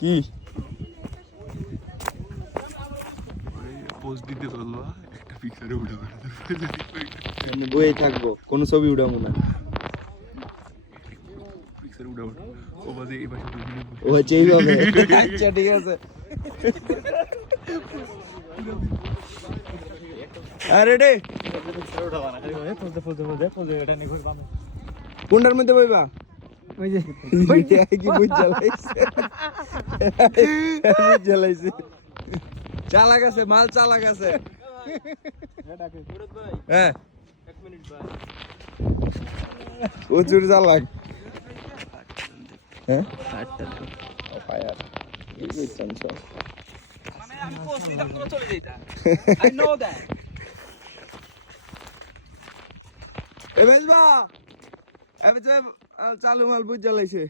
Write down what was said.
কি পোস্ট দিতে বলবা একটা পিকচারে উঠাবে আমি বইয়ে থাকবো, কোনো ছবি উঠাবো না। পিকচারে উঠাবো ও বাজে এই পাশে ও হচ্ছে এইভাবে। আচ্ছা ঠিক আছে। আরে রে কোনটার মধ্যে বইবা? ওই যে কি বুঝ জ্বালাইছে, বুঝ জ্বালাইছে। চালাক আছে, মাল চালাক আছে। হ্যাঁ প্রচুর চালাক। হ্যাঁ ফায়ার এই বুঝছেন সব। মানে আমি পোস্ট দিতাম তোরা চলে যাইতা। I know that. এ বেজবা এবে চালু মাল বুঝ জ্বালাইছে।